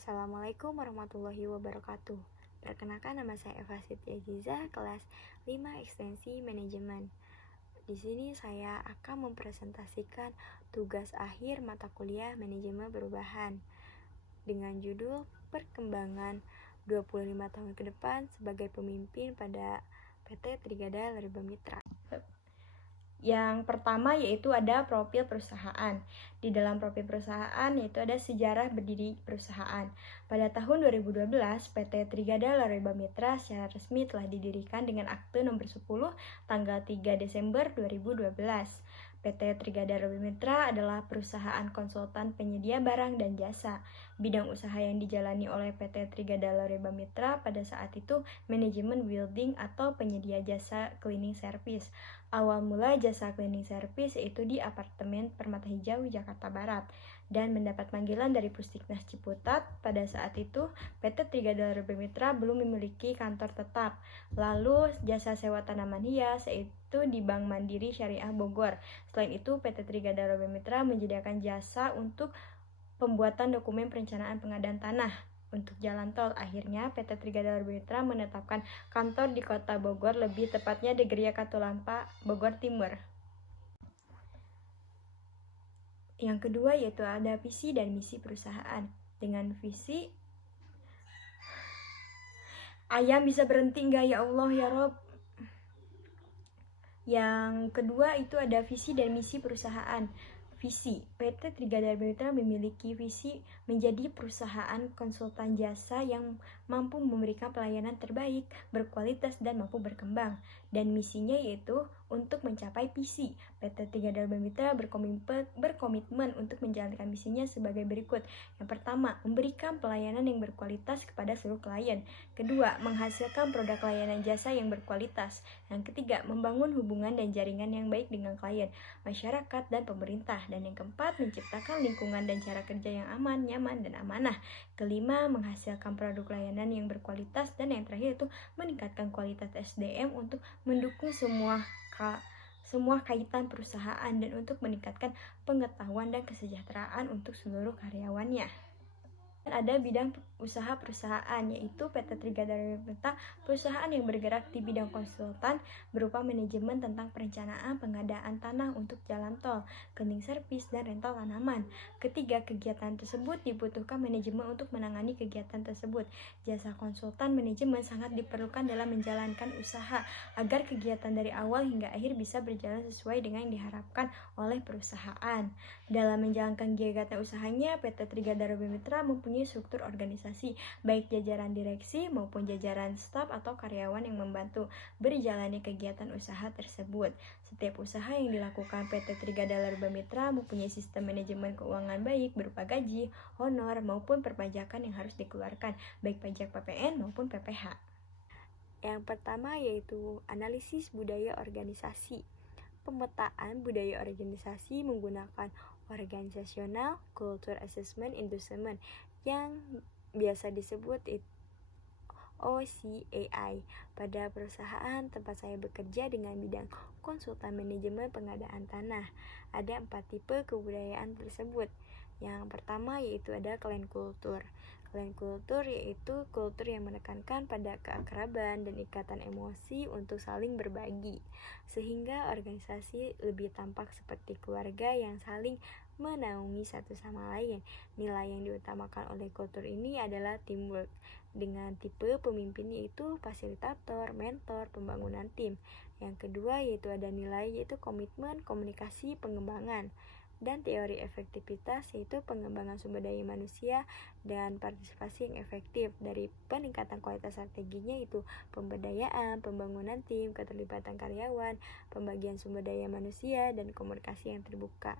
Assalamualaikum warahmatullahi wabarakatuh. Perkenalkan, nama saya Eva Siti Aziza, kelas 5 Ekstensi Manajemen. Di sini saya akan mempresentasikan tugas akhir mata kuliah Manajemen Perubahan dengan judul Perkembangan 25 tahun ke depan sebagai pemimpin pada PT Trigada Leriba Mitra. Yang pertama yaitu ada profil perusahaan. Di dalam profil perusahaan yaitu ada sejarah berdiri perusahaan. Pada tahun 2012, PT Trigada Leriba Mitra secara resmi telah didirikan dengan akte nomor 10 tanggal 3 Desember 2012. PT Trigada Leriba Mitra adalah perusahaan konsultan penyedia barang dan jasa. Bidang usaha yang dijalani oleh PT Trigada Leriba Mitra pada saat itu manajemen building atau penyedia jasa cleaning service. Awal mula jasa cleaning service yaitu di apartemen Permata Hijau, Jakarta Barat, dan mendapat panggilan dari Pusdiknas Ciputat. Pada saat itu, PT Trigada Leriba Mitra belum memiliki kantor tetap. Lalu jasa sewa tanaman hias yaitu di Bank Mandiri Syariah Bogor. Selain itu, PT Trigada Leriba Mitra menyediakan jasa untuk pembuatan dokumen perencanaan pengadaan tanah untuk jalan tol. Akhirnya PT Trigada Leriba Mitra menetapkan kantor di Kota Bogor, lebih tepatnya di Geria Katulampa, Bogor Timur. Yang kedua yaitu ada visi dan misi perusahaan. Dengan visi, ayam bisa berhenti nggak ya Allah ya Rob? Yang kedua itu ada visi dan misi perusahaan. Visi, PT Trigada Leriba Mitra memiliki visi menjadi perusahaan konsultan jasa yang mampu memberikan pelayanan terbaik, berkualitas, dan mampu berkembang. Dan misinya yaitu untuk mencapai visi. PT Trigada Leriba Mitra berkomitmen untuk menjalankan misinya sebagai berikut. Yang pertama, memberikan pelayanan yang berkualitas kepada seluruh klien. Kedua, menghasilkan produk layanan jasa yang berkualitas. Yang ketiga, membangun hubungan dan jaringan yang baik dengan klien, masyarakat, dan pemerintah. Dan yang keempat, menciptakan lingkungan dan cara kerja yang aman, nyaman, dan amanah. Kelima, menghasilkan produk layanan yang berkualitas. Dan yang terakhir itu meningkatkan kualitas SDM untuk mendukung semua kaitan perusahaan dan untuk meningkatkan pengetahuan dan kesejahteraan untuk seluruh karyawannya. Ada bidang usaha perusahaan yaitu PT Trigada Leriba Mitra, perusahaan yang bergerak di bidang konsultan berupa manajemen tentang perencanaan pengadaan tanah untuk jalan tol, cleaning service, dan rental tanaman. Ketiga, kegiatan tersebut dibutuhkan manajemen untuk menangani kegiatan tersebut. Jasa konsultan manajemen sangat diperlukan dalam menjalankan usaha agar kegiatan dari awal hingga akhir bisa berjalan sesuai dengan yang diharapkan oleh perusahaan. Dalam menjalankan kegiatan usahanya, PT Trigada Leriba Mitra mempunyai struktur organisasi, baik jajaran direksi maupun jajaran staf atau karyawan yang membantu berjalannya kegiatan usaha tersebut. Setiap usaha yang dilakukan PT Trigada Leriba Mitra mempunyai sistem manajemen keuangan baik berupa gaji, honor, maupun perpajakan yang harus dikeluarkan, baik pajak PPN maupun PPH. Yang pertama yaitu analisis budaya organisasi. Pemetaan budaya organisasi menggunakan organizational culture assessment investment yang biasa disebut OCAI. Pada perusahaan tempat saya bekerja dengan bidang konsultan manajemen pengadaan tanah, ada 4 tipe kebudayaan tersebut. Yang pertama yaitu ada clan culture. Clan culture yaitu kultur yang menekankan pada keakraban dan ikatan emosi untuk saling berbagi, sehingga organisasi lebih tampak seperti keluarga yang saling menaungi satu sama lain. Nilai yang diutamakan oleh kultur ini adalah teamwork. Dengan tipe pemimpin yaitu fasilitator, mentor, pembangunan tim. Yang kedua yaitu ada nilai yaitu komitmen, komunikasi, pengembangan. Dan teori efektivitas yaitu pengembangan sumber daya manusia dan partisipasi yang efektif. Dari peningkatan kualitas strateginya itu pemberdayaan, pembangunan tim, keterlibatan karyawan, pembagian sumber daya manusia, dan komunikasi yang terbuka.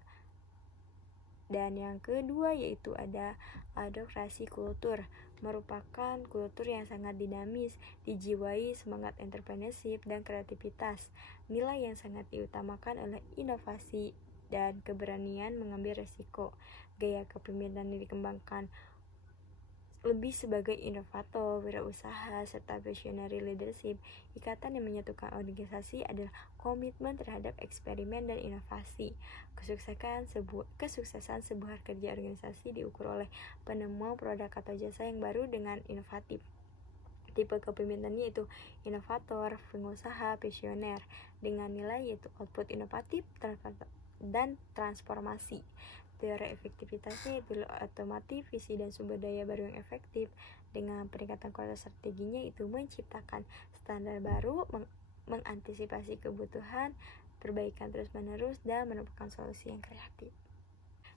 Dan yang kedua yaitu ada adokrasi kultur, merupakan kultur yang sangat dinamis, dijiwai semangat entrepreneurship dan kreativitas. Nilai yang sangat diutamakan oleh inovasi dan keberanian mengambil resiko. Gaya kepemimpinan yang dikembangkan lebih sebagai inovator, wirausaha, serta visionary leadership. Ikatan yang menyatukan organisasi adalah komitmen terhadap eksperimen dan inovasi. Kesuksesan sebuah kerja organisasi diukur oleh penemuan produk atau jasa yang baru dengan inovatif. Tipe kepemimpinannya yaitu inovator, pengusaha, visioner, dengan nilai yaitu output inovatif dan transformasi. Teori efektivitasnya yaitu otomatis, visi dan sumber daya baru yang efektif. Dengan peningkatan kualitas strateginya itu menciptakan standar baru, mengantisipasi kebutuhan, perbaikan terus-menerus, dan menemukan solusi yang kreatif.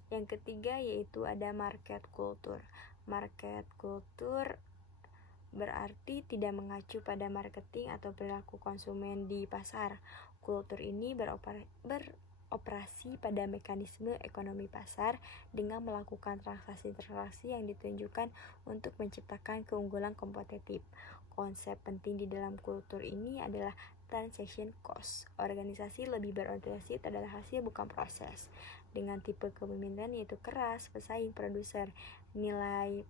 Yang ketiga yaitu ada market culture. Market culture berarti tidak mengacu pada marketing atau perilaku konsumen di pasar. Kultur ini beroperasi pada mekanisme ekonomi pasar dengan melakukan transaksi-transaksi yang ditunjukkan untuk menciptakan keunggulan kompetitif. Konsep penting di dalam kultur ini adalah transaction cost. Organisasi lebih berorientasi adalah hasil bukan proses. Dengan tipe kepemimpinan yaitu keras, pesaing, produser, nilai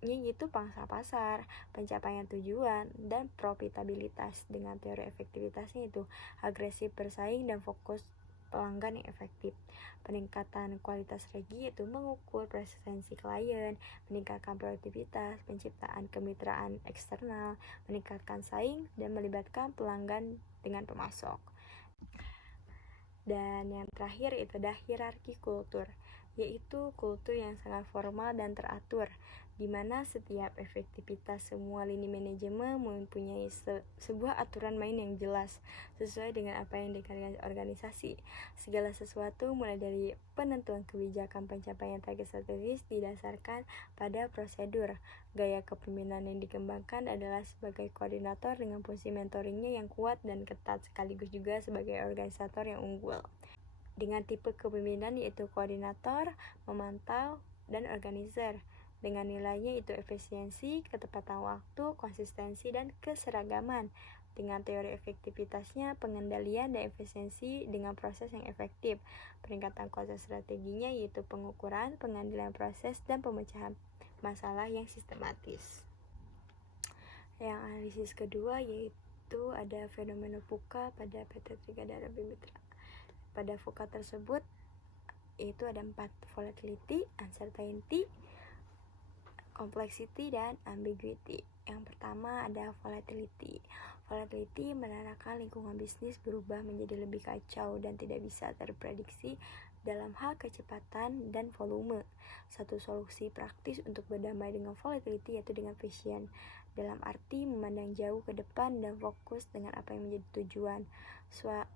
yaitu pangsa pasar, pencapaian tujuan, dan profitabilitas. Dengan teori efektivitasnya itu agresif bersaing dan fokus pelanggan yang efektif. Peningkatan kualitas strategi itu mengukur presensi klien, meningkatkan produktivitas, penciptaan kemitraan eksternal, meningkatkan saing, dan melibatkan pelanggan dengan pemasok. Dan yang terakhir itu ada hierarki kultur, yaitu kultur yang sangat formal dan teratur, di mana setiap efektivitas semua lini manajemen mempunyai sebuah aturan main yang jelas sesuai dengan apa yang dikatakan organisasi. Segala sesuatu mulai dari penentuan kebijakan pencapaian target strategis didasarkan pada prosedur. Gaya kepemimpinan yang dikembangkan adalah sebagai koordinator dengan fungsi mentoringnya yang kuat dan ketat, sekaligus juga sebagai organisator yang unggul. Dengan tipe kepemimpinan yaitu koordinator, memantau, dan organizer. Dengan nilainya itu efisiensi, ketepatan waktu, konsistensi, dan keseragaman. Dengan teori efektivitasnya, pengendalian dan efisiensi dengan proses yang efektif. Peningkatan kualitas strateginya yaitu pengukuran, pengendalian proses, dan pemecahan masalah yang sistematis. Yang analisis kedua yaitu ada fenomena VUCA pada PT Trigandara Bimitra. Pada VUCA tersebut yaitu ada 4: volatility, uncertainty, complexity, dan ambiguity. Yang pertama ada volatility. Volatility menandakan lingkungan bisnis berubah menjadi lebih kacau dan tidak bisa terprediksi dalam hal kecepatan dan volume. Satu solusi praktis untuk berdamai dengan volatility yaitu dengan vision, dalam arti memandang jauh ke depan dan fokus dengan apa yang menjadi tujuan.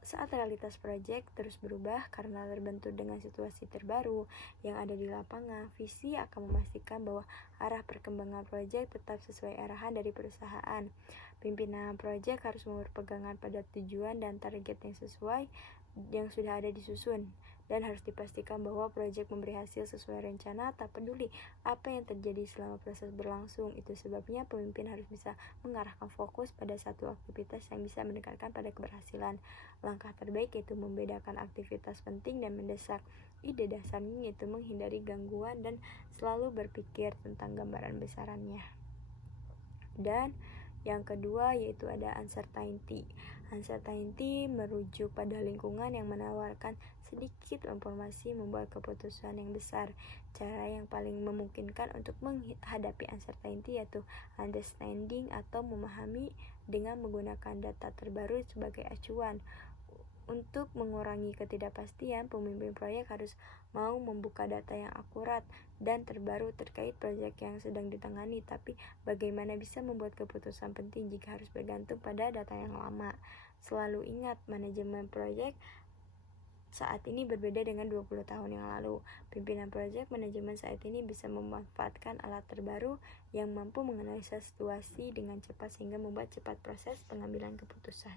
Saat realitas proyek terus berubah karena terbentur dengan situasi terbaru yang ada di lapangan, visi akan memastikan bahwa arah perkembangan proyek tetap sesuai arahan dari perusahaan. Pimpinan proyek harus berpegangan pada tujuan dan target yang sesuai yang sudah ada disusun, dan harus dipastikan bahwa proyek memberi hasil sesuai rencana, tak peduli apa yang terjadi selama proses berlangsung. Itu sebabnya pemimpin harus bisa mengarahkan fokus pada satu aktivitas yang bisa mendekatkan pada keberhasilan. Langkah terbaik yaitu membedakan aktivitas penting dan mendesak. Ide dasarnya yaitu menghindari gangguan dan selalu berpikir tentang gambaran besarannya. Dan yang kedua yaitu ada uncertainty. Uncertainty merujuk pada lingkungan yang menawarkan sedikit informasi membuat keputusan yang besar. Cara yang paling memungkinkan untuk menghadapi uncertainty yaitu understanding atau memahami dengan menggunakan data terbaru sebagai acuan. Untuk mengurangi ketidakpastian, pemimpin proyek harus mau membuka data yang akurat dan terbaru terkait proyek yang sedang ditangani, tapi bagaimana bisa membuat keputusan penting jika harus bergantung pada data yang lama. Selalu ingat, manajemen proyek saat ini berbeda dengan 20 tahun yang lalu. Pimpinan proyek manajemen saat ini bisa memanfaatkan alat terbaru yang mampu menganalisa situasi dengan cepat sehingga membuat cepat proses pengambilan keputusan.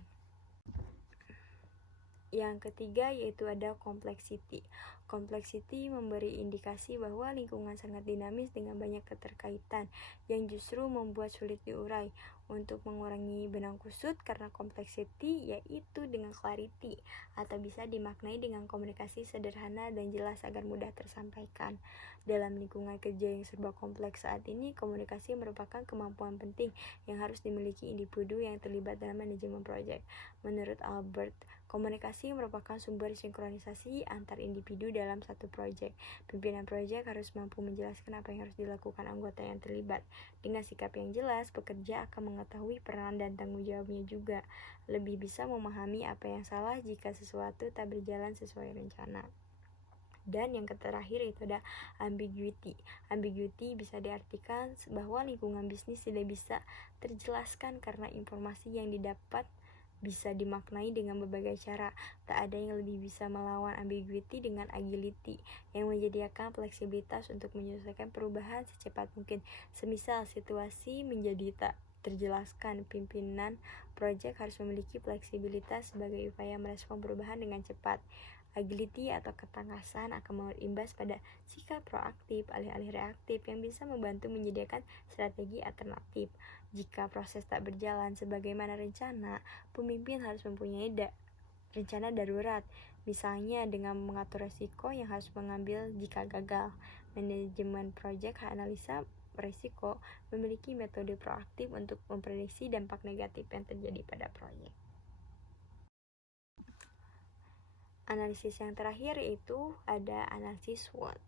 Yang ketiga yaitu ada complexity. Complexity memberi indikasi bahwa lingkungan sangat dinamis dengan banyak keterkaitan yang justru membuat sulit diurai. Untuk mengurangi benang kusut karena complexity yaitu dengan clarity, atau bisa dimaknai dengan komunikasi sederhana dan jelas agar mudah tersampaikan. Dalam lingkungan kerja yang serba kompleks saat ini, komunikasi merupakan kemampuan penting yang harus dimiliki individu yang terlibat dalam manajemen proyek. Menurut Albert, komunikasi merupakan sumber sinkronisasi antar individu dalam satu proyek. Pimpinan proyek harus mampu menjelaskan apa yang harus dilakukan anggota yang terlibat. Dengan sikap yang jelas, pekerja akan mengetahui peran dan tanggung jawabnya juga. Lebih bisa memahami apa yang salah jika sesuatu tak berjalan sesuai rencana. Dan yang terakhir itu ada ambiguity. Ambiguity bisa diartikan bahwa lingkungan bisnis tidak bisa terjelaskan karena informasi yang didapat bisa dimaknai dengan berbagai cara. Tak ada yang lebih bisa melawan ambiguity dengan agility, yang menyediakan fleksibilitas untuk menyesuaikan perubahan secepat mungkin. Semisal situasi menjadi tak terjelaskan, pimpinan proyek harus memiliki fleksibilitas sebagai upaya merespon perubahan dengan cepat. Agility atau ketangkasan akan berimbas pada sikap proaktif, alih-alih reaktif yang bisa membantu menyediakan strategi alternatif. Jika proses tak berjalan sebagaimana rencana, pemimpin harus mempunyai rencana darurat, misalnya dengan mengatur risiko yang harus mengambil jika gagal. Manajemen proyek analisa risiko memiliki metode proaktif untuk memprediksi dampak negatif yang terjadi pada proyek. Analisis yang terakhir yaitu ada analisis SWOT.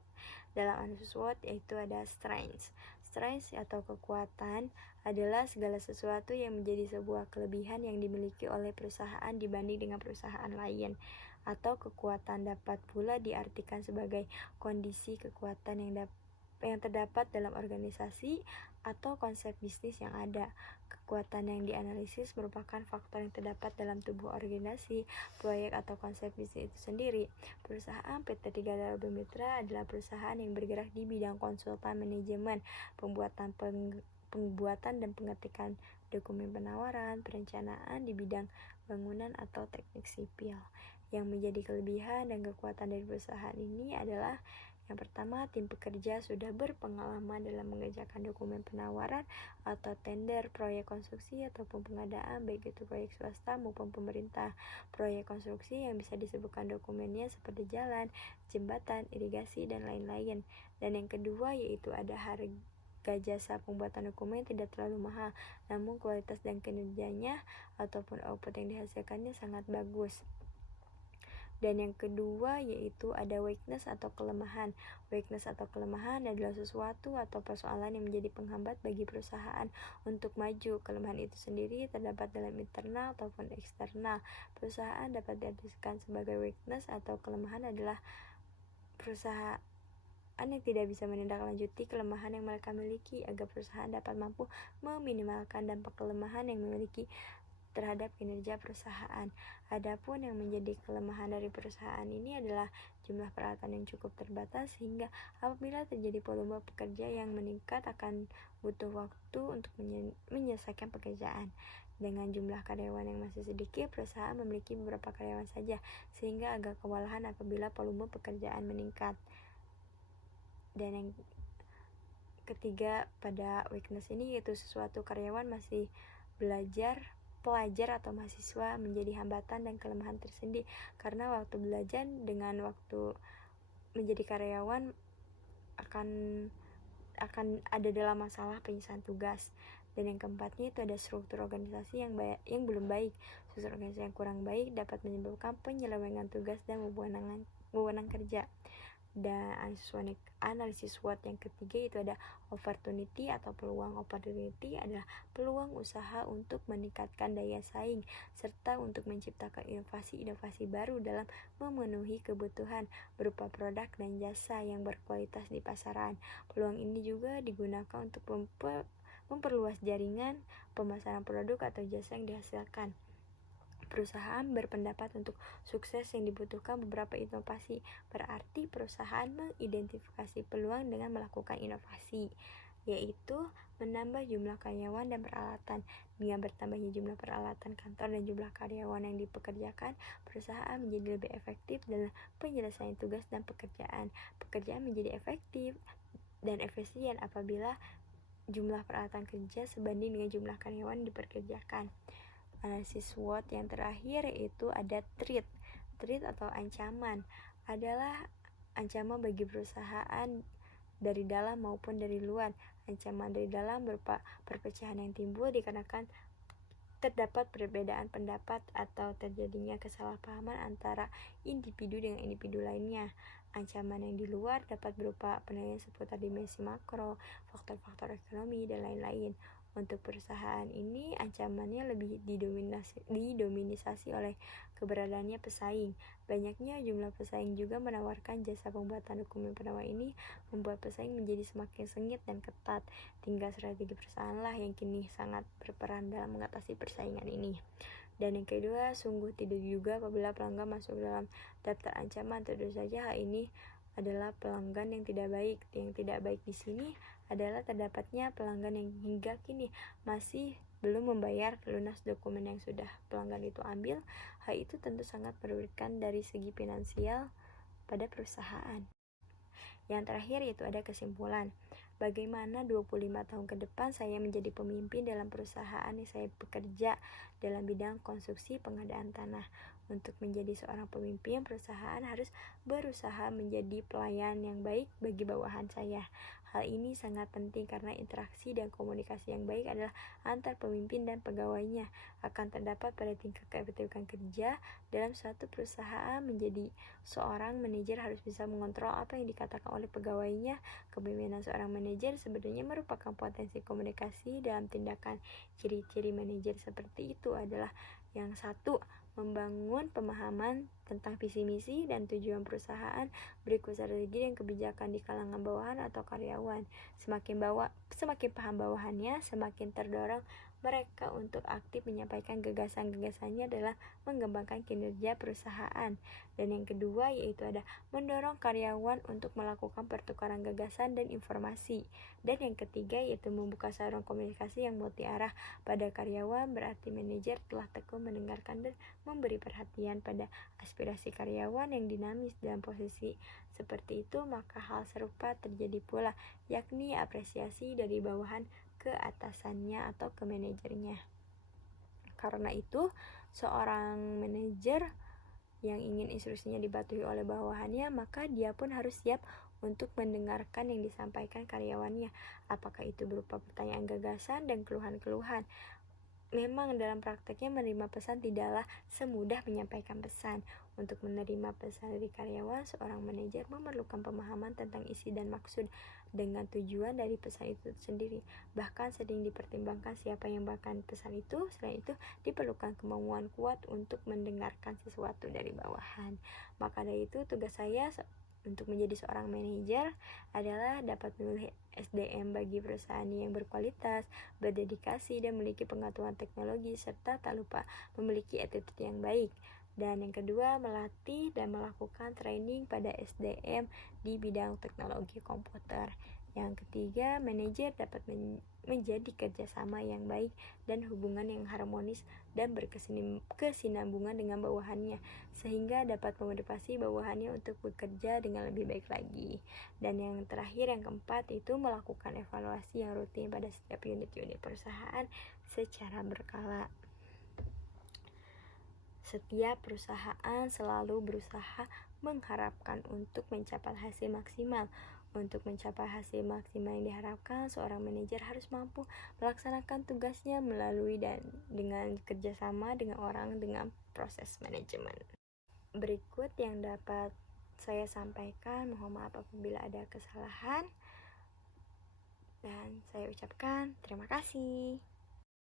Dalam analisis SWOT yaitu ada strengths. Strengths atau kekuatan adalah segala sesuatu yang menjadi sebuah kelebihan yang dimiliki oleh perusahaan dibanding dengan perusahaan lain. Atau kekuatan dapat pula diartikan sebagai kondisi kekuatan yang terdapat dalam organisasi atau konsep bisnis yang ada. Kekuatan yang dianalisis merupakan faktor yang terdapat dalam tubuh organisasi, proyek atau konsep bisnis itu sendiri. Perusahaan PT Tiga Darah Mitra adalah perusahaan yang bergerak di bidang konsultan manajemen, pembuatan dan pengetikan dokumen penawaran, perencanaan di bidang bangunan atau teknik sipil. Yang menjadi kelebihan dan kekuatan dari perusahaan ini adalah yang pertama, tim pekerja sudah berpengalaman dalam mengerjakan dokumen penawaran atau tender proyek konstruksi ataupun pengadaan, baik itu proyek swasta maupun pemerintah. Proyek konstruksi yang bisa disebutkan dokumennya seperti jalan, jembatan, irigasi, dan lain-lain. Dan yang kedua yaitu ada harga jasa pembuatan dokumen tidak terlalu mahal, namun kualitas dan kinerjanya ataupun output yang dihasilkannya sangat bagus. Dan yang kedua yaitu ada weakness atau kelemahan. Weakness atau kelemahan adalah sesuatu atau persoalan yang menjadi penghambat bagi perusahaan untuk maju. Kelemahan itu sendiri terdapat dalam internal ataupun eksternal. Perusahaan dapat diartikan sebagai weakness atau kelemahan adalah perusahaan yang tidak bisa menindaklanjuti kelemahan yang mereka miliki agar perusahaan dapat mampu meminimalkan dampak kelemahan yang memiliki terhadap kinerja perusahaan. Adapun yang menjadi kelemahan dari perusahaan ini adalah jumlah peralatan yang cukup terbatas, sehingga apabila terjadi volume pekerja yang meningkat akan butuh waktu untuk menyelesaikan pekerjaan. Dengan jumlah karyawan yang masih sedikit, perusahaan memiliki beberapa karyawan saja, sehingga agak kewalahan apabila volume pekerjaan meningkat. Dan yang ketiga pada weakness ini yaitu sesuatu karyawan masih pelajar atau mahasiswa menjadi hambatan dan kelemahan tersendiri, karena waktu belajar dengan waktu menjadi karyawan akan ada dalam masalah penyelesaian tugas. Dan yang keempatnya itu ada struktur organisasi yang belum baik. Struktur organisasi yang kurang baik dapat menyebabkan penyelewengan tugas dan wewenang kerja. Dan analisis SWOT yang ketiga itu ada opportunity atau peluang. Opportunity adalah peluang usaha untuk meningkatkan daya saing serta untuk menciptakan inovasi baru dalam memenuhi kebutuhan berupa produk dan jasa yang berkualitas di pasaran. Peluang ini juga digunakan untuk memperluas jaringan pemasaran produk atau jasa yang dihasilkan. Perusahaan berpendapat untuk sukses yang dibutuhkan beberapa inovasi. Berarti perusahaan mengidentifikasi peluang dengan melakukan inovasi. yaitu menambah jumlah karyawan dan peralatan. Dengan bertambahnya jumlah peralatan kantor dan jumlah karyawan yang dipekerjakan, perusahaan menjadi lebih efektif dalam penyelesaian tugas dan pekerjaan. Pekerjaan menjadi efektif dan efisien apabila jumlah peralatan kerja sebanding dengan jumlah karyawan dipekerjakan. Analisis SWOT yang terakhir yaitu ada threat. Threat atau ancaman adalah ancaman bagi perusahaan dari dalam maupun dari luar. Ancaman dari dalam berupa perpecahan yang timbul dikarenakan terdapat perbedaan pendapat atau terjadinya kesalahpahaman antara individu dengan individu lainnya. Ancaman yang di luar dapat berupa penilaian seputar dimensi makro, faktor-faktor ekonomi, dan lain-lain. Untuk perusahaan ini, ancamannya lebih didominasi oleh keberadaannya pesaing. Banyaknya jumlah pesaing juga menawarkan jasa pembuatan dokumen penawar ini membuat pesaing menjadi semakin sengit dan ketat. Tinggal strategi perusahaan lah yang kini sangat berperan dalam mengatasi persaingan ini. Dan yang kedua, sungguh tidak diduga apabila pelanggan masuk dalam daftar ancaman. Tentu saja hal ini adalah pelanggan yang tidak baik. Yang tidak baik di sini adalah terdapatnya pelanggan yang hingga kini masih belum membayar lunas dokumen yang sudah pelanggan itu ambil. Hal itu tentu sangat merugikan dari segi finansial pada perusahaan. Yang terakhir yaitu ada kesimpulan. Bagaimana 25 tahun ke depan saya menjadi pemimpin dalam perusahaan yang saya bekerja dalam bidang konstruksi pengadaan tanah. Untuk menjadi seorang pemimpin, perusahaan harus berusaha menjadi pelayan yang baik bagi bawahan saya. Hal ini sangat penting karena interaksi dan komunikasi yang baik adalah antar pemimpin dan pegawainya. Akan terdapat pada tingkat keefektifan kerja dalam suatu perusahaan. Menjadi seorang manajer harus bisa mengontrol apa yang dikatakan oleh pegawainya. Kepemimpinan seorang manajer sebenarnya merupakan potensi komunikasi dalam tindakan. Ciri-ciri manajer seperti itu adalah yang satu, membangun pemahaman tentang visi misi dan tujuan perusahaan, berikut strategi dan kebijakan di kalangan bawahan atau karyawan. Semakin paham bawahannya, semakin terdorong mereka untuk aktif menyampaikan gagasan-gagasannya dalam mengembangkan kinerja perusahaan. Dan yang kedua yaitu ada mendorong karyawan untuk melakukan pertukaran gagasan dan informasi. Dan yang ketiga yaitu membuka saluran komunikasi yang multiarah pada karyawan. Berarti manajer telah tekun mendengarkan dan memberi perhatian pada aspirasi karyawan yang dinamis. Dalam posisi seperti itu, maka hal serupa terjadi pula, yakni apresiasi dari bawahan ke atasannya atau ke manajernya. Karena itu, seorang manajer yang ingin instruksinya dipatuhi oleh bawahannya, maka dia pun harus siap untuk mendengarkan yang disampaikan karyawannya, apakah itu berupa pertanyaan gagasan dan keluhan-keluhan. Memang dalam prakteknya menerima pesan tidaklah semudah menyampaikan pesan. Untuk menerima pesan dari karyawan, seorang manajer memerlukan pemahaman tentang isi dan maksud dengan tujuan dari pesan itu sendiri. Bahkan sering dipertimbangkan siapa yang bahkan pesan itu. Selain itu, diperlukan kemauan kuat untuk mendengarkan sesuatu dari bawahan. Maka dari itu, tugas saya untuk menjadi seorang manajer adalah dapat memilih SDM bagi perusahaan yang berkualitas, berdedikasi, dan memiliki pengetahuan teknologi, serta tak lupa memiliki attitude yang baik. Dan yang kedua, melatih dan melakukan training pada SDM di bidang teknologi komputer. Yang ketiga, manajer dapat menjadi kerjasama yang baik dan hubungan yang harmonis dan berkesinambungan dengan bawahannya, sehingga dapat memotivasi bawahannya untuk bekerja dengan lebih baik lagi. Dan yang terakhir, yang keempat, itu melakukan evaluasi yang rutin pada setiap unit-unit perusahaan secara berkala. Setiap perusahaan selalu berusaha mengharapkan untuk mencapai hasil maksimal. Untuk mencapai hasil maksimal yang diharapkan, seorang manajer harus mampu melaksanakan tugasnya melalui dan dengan kerjasama dengan orang dengan proses manajemen. Berikut yang dapat saya sampaikan, mohon maaf apabila ada kesalahan, dan saya ucapkan terima kasih.